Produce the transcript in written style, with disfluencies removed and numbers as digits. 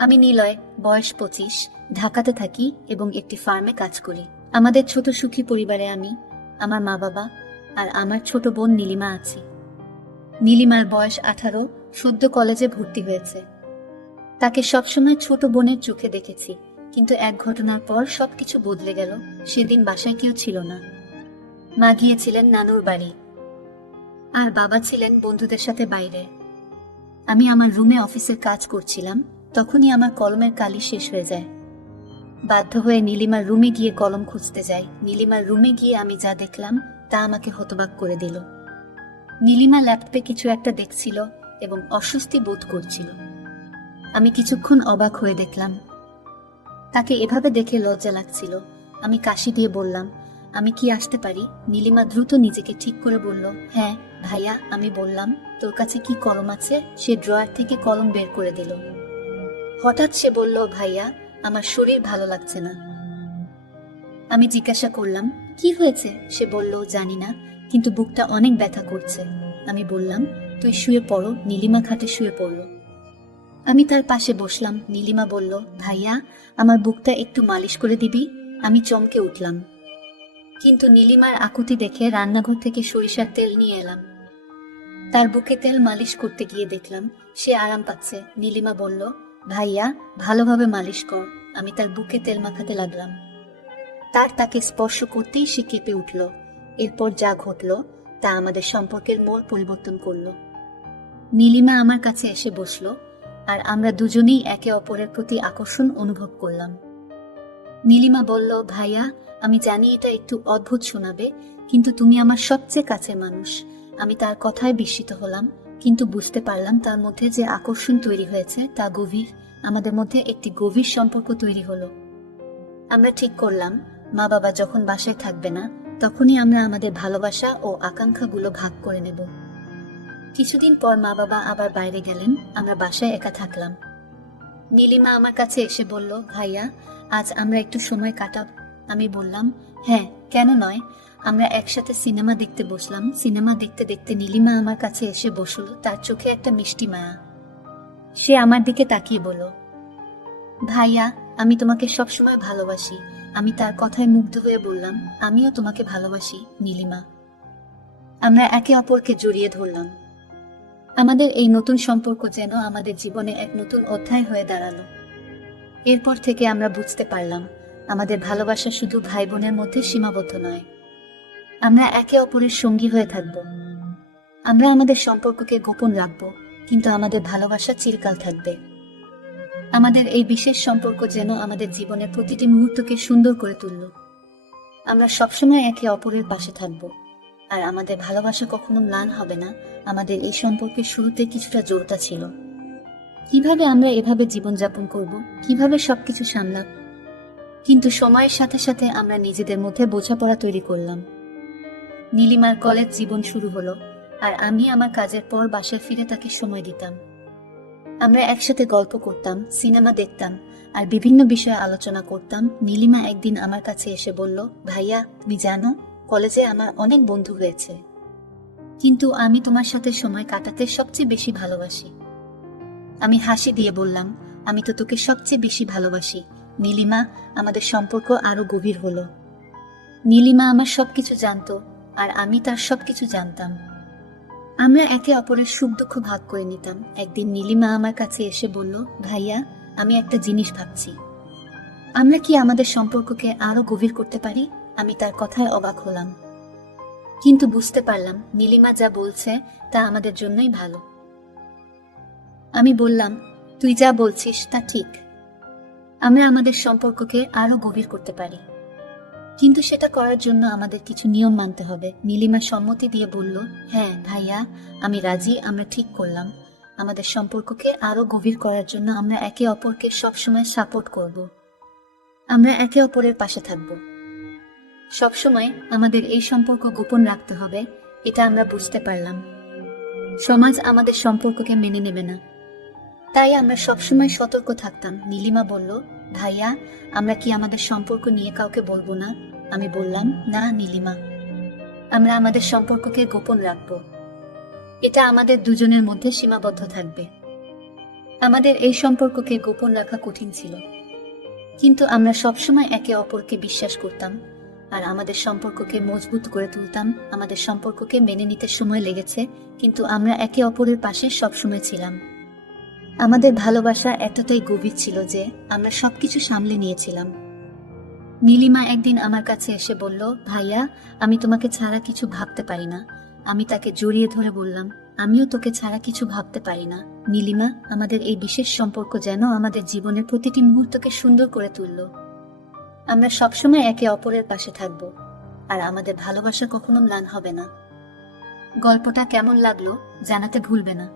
আমি নিলয়, বয়স 25, ঢাকাতে থাকি এবং একটি ফার্মে কাজ করি। আমাদের ছোট সুখী পরিবারে আমি, আমার মা বাবা আর আমার ছোট বোন নীলিমা আছি। নীলিমার বয়স 18, সদ্য কলেজে ভর্তি হয়েছে। তাকে সবসময় ছোট বোনের চোখে দেখেছি, কিন্তু এক ঘটনার পর সবকিছু বদলে গেল। সেদিন বাসায় কেউ ছিল না। মা গিয়েছিলেন নানুর বাড়ি আর বাবা ছিলেন বন্ধুদের সাথে বাইরে। আমি আমার রুমে অফিসের কাজ করছিলাম, তখনই আমার কলমের কালি শেষ হয়ে যায়। বাধ্য হয়ে নীলিমার রুমে গিয়ে কলম খুঁজতে যাই। নীলিমার রুমে গিয়ে আমি যা দেখলাম তা আমাকে হতবাক করে দিল। নীলিমা ল্যাপটপে কিছু একটা দেখছিল এবং অস্বস্তি বোধ করছিল। আমি কিছুক্ষণ অবাক হয়ে দেখলাম। তাকে এভাবে দেখে লজ্জা লাগছিল। আমি কাশি দিয়ে বললাম, আমি কি আসতে পারি? নীলিমা দ্রুত নিজেকে ঠিক করে বলল, হ্যাঁ ভাইয়া। আমি বললাম, তোর কাছে কি কলম আছে? সে ড্রয়ার থেকে কলম বের করে দিল। হঠাৎ সে বলল, ভাইয়া, আমার শরীর ভালো লাগছে না। আমি জিজ্ঞাসা করলাম, কি হয়েছে? সে বলল, জানি না, কিন্তু বুকটা অনেক ব্যথা করছে। আমি বললাম, তুই শুয়ে পড়ো। নীলিমা খাটে শুয়ে পড়ল। আমি তার পাশে বসলাম। নীলিমা বলল, ভাইয়া, আমার বুকটা একটু মালিশ করে দিবি? আমি চমকে উঠলাম, কিন্তু নীলিমার আকুতি দেখে রান্নাঘর থেকে সরিষার তেল নিয়ে এলাম। তার বুকে তেল মালিশ করতে গিয়ে দেখলাম সে আরাম পাচ্ছে। নীলিমা বলল, ভাইয়া, ভালোভাবে মালিশ কর। আমি তার বুকে তেল মাখাতে লাগলাম। তাকে স্পর্শ করতেই সে কেঁপে উঠল। এরপর যা ঘটল তা আমাদের সম্পর্কের মোড় পরিবর্তন করল। নীলিমা আমার কাছে এসে বসল আর আমরা দুজনেই একে অপরের প্রতি আকর্ষণ অনুভব করলাম। নীলিমা বলল, ভাইয়া, আমি জানি এটা একটু অদ্ভুত শোনাবে, কিন্তু তুমি আমার সবচেয়ে কাছের মানুষ। আমি তার কথায় বিস্মিত হলাম, কিন্তু বুঝতে পারলাম তার মধ্যে যে আকর্ষণ তৈরি হয়েছে তা গভীর। আমাদের মধ্যে একটি গভীর সম্পর্ক তৈরি হলো। আমরা ঠিক করলাম, মা বাবা যখন বাসায় থাকবে না, তখনই আমরা আমাদের ভালোবাসা ও আকাঙ্ক্ষাগুলো ভাগ করে নেব। কিছুদিন পর মা বাবা আবার বাইরে গেলেন, আমরা বাসায় একা থাকলাম। নীলিমা আমার কাছে এসে বলল, ভাইয়া, আজ আমরা একটু সময় কাটাব? আমি বললাম, হ্যাঁ, কেন নয়। আমরা একসাথে সিনেমা দেখতে বসলাম। সিনেমা দেখতে দেখতে নীলিমা আমার কাছে এসে বসল। তার চোখে একটা মিষ্টি মায়া। সে আমার দিকে তাকিয়ে বলল, ভাইয়া, আমি তোমাকে সবসময় ভালোবাসি। আমি তার কথায় মুগ্ধ হয়ে বললাম, আমিও তোমাকে ভালোবাসি নীলিমা। আমরা একে অপরকে জড়িয়ে ধরলাম। আমাদের এই নতুন সম্পর্ক যেন আমাদের জীবনে এক নতুন অধ্যায় হয়ে দাঁড়ালো। এরপর থেকে আমরা বুঝতে পারলাম, আমাদের ভালোবাসা শুধু ভাই বোনের মধ্যে সীমাবদ্ধ নয়। আমরা একে অপরের সঙ্গী হয়ে থাকব। আমরা আমাদের সম্পর্ককে গোপন রাখব, কিন্তু আমাদের ভালোবাসা চিরকাল থাকবে। আমাদের এই বিশেষ সম্পর্ক যেন আমাদের জীবনের প্রতিটি মুহূর্তকে সুন্দর করে তুলল। আমরা সবসময় একে অপরের পাশে থাকব, আর আমাদের ভালোবাসা কখনো ম্লান হবে না। আমাদের এই সম্পর্কের শুরুতে কিছুটা জড়তা ছিল। কিভাবে আমরা এভাবে জীবনযাপন করব, কিভাবে সবকিছু সামলাব, কিন্তু সময়ের সাথে সাথে আমরা নিজেদের মধ্যে বোঝাপড়া তৈরি করলাম। নীলিমার কলেজ জীবন শুরু হলো, আর আমি আমার কাজের পর বাসায় ফিরে তাকে সময় দিতাম। আমরা একসাথে গল্প করতাম, সিনেমা দেখতাম আর বিভিন্ন বিষয়ে আলোচনা করতাম। নীলিমা একদিন আমার কাছে এসে বলল, ভাইয়া, তুমি জানো, কলেজে আমার অনেক বন্ধু হয়েছে, কিন্তু আমি তোমার সাথে সময় কাটাতে সবচেয়ে বেশি ভালোবাসি। আমি হাসি দিয়ে বললাম, আমি তো তোকে সবচেয়ে বেশি ভালোবাসি নীলিমা। আমাদের সম্পর্ক আরো গভীর হলো। নীলিমা আমার সবকিছু জানতো আর আমি তার সবকিছু জানতাম। আমরা একে অপরের সুখ দুঃখ ভাগ করে নিতাম। একদিন নীলিমা আমার কাছে এসে বলল, ভাইয়া, আমি একটা জিনিস ভাবছি, আমরা কি আমাদের সম্পর্ককে আরো গভীর করতে পারি? আমি তার কথায় অবাক হলাম, কিন্তু বুঝতে পারলাম নীলিমা যা বলছে তা আমাদের জন্যই ভালো। আমি বললাম, তুই যা বলছিস তা ঠিক। আমরা আমাদের সম্পর্ককে আরো গভীর করতে পারি, কিন্তু সেটা করার জন্য আমাদের কিছু নিয়ম মানতে হবে। নীলিমা সম্মতি দিয়ে বলল, হ্যাঁ ভাইয়া, আমি রাজি। আমরা ঠিক করলাম, আমাদের সম্পর্ককে আরো গভীর করার জন্য আমরা একে অপরকে সবসময় সাপোর্ট করব। আমরা একে অপরের পাশে থাকব। সবসময় আমাদের এই সম্পর্ক গোপন রাখতে হবে, এটা আমরা বুঝতে পারলাম। সমাজ আমাদের সম্পর্ককে মেনে নেবে না, তাই আমরা সবসময় সতর্ক থাকতাম। নীলিমা বলল, ভাইয়া, আমরা কি আমাদের সম্পর্ক নিয়ে কাউকে বলবো না? আমি বললাম, না নীলিমা, আমরা আমাদের সম্পর্ককে গোপন রাখবো। এটা আমাদের দুজনের মধ্যে সীমাবদ্ধ থাকবে। আমাদের এই সম্পর্ককে গোপন রাখা কঠিন ছিল, কিন্তু আমরা সবসময় একে অপরকে বিশ্বাস করতাম আর আমাদের সম্পর্ককে মজবুত করে তুলতাম। আমাদের সম্পর্ককে মেনে নিতে সময় লেগেছে, কিন্তু আমরা একে অপরের পাশে সবসময় ছিলাম। আমাদের ভালোবাসা এতটাই গভীর ছিল যে আমরা সবকিছু সামলে নিয়েছিলাম। নীলিমা একদিন আমার কাছে এসে বলল, ভাইয়া, আমি তোমাকে ছাড়া কিছু ভাবতে পারি না। আমি তাকে জড়িয়ে ধরে বললাম, আমিও তোকে ছাড়া কিছু ভাবতে পারি না। নীলিমা, আমাদের এই বিশেষ সম্পর্ক যেন আমাদের জীবনের প্রতিটি মুহূর্তকে সুন্দর করে তুলল। আমরা সবসময় একে অপরের পাশে থাকব, আর আমাদের ভালোবাসা কখনো ম্লান হবে না। গল্পটা কেমন লাগলো জানাতে ভুলবে না।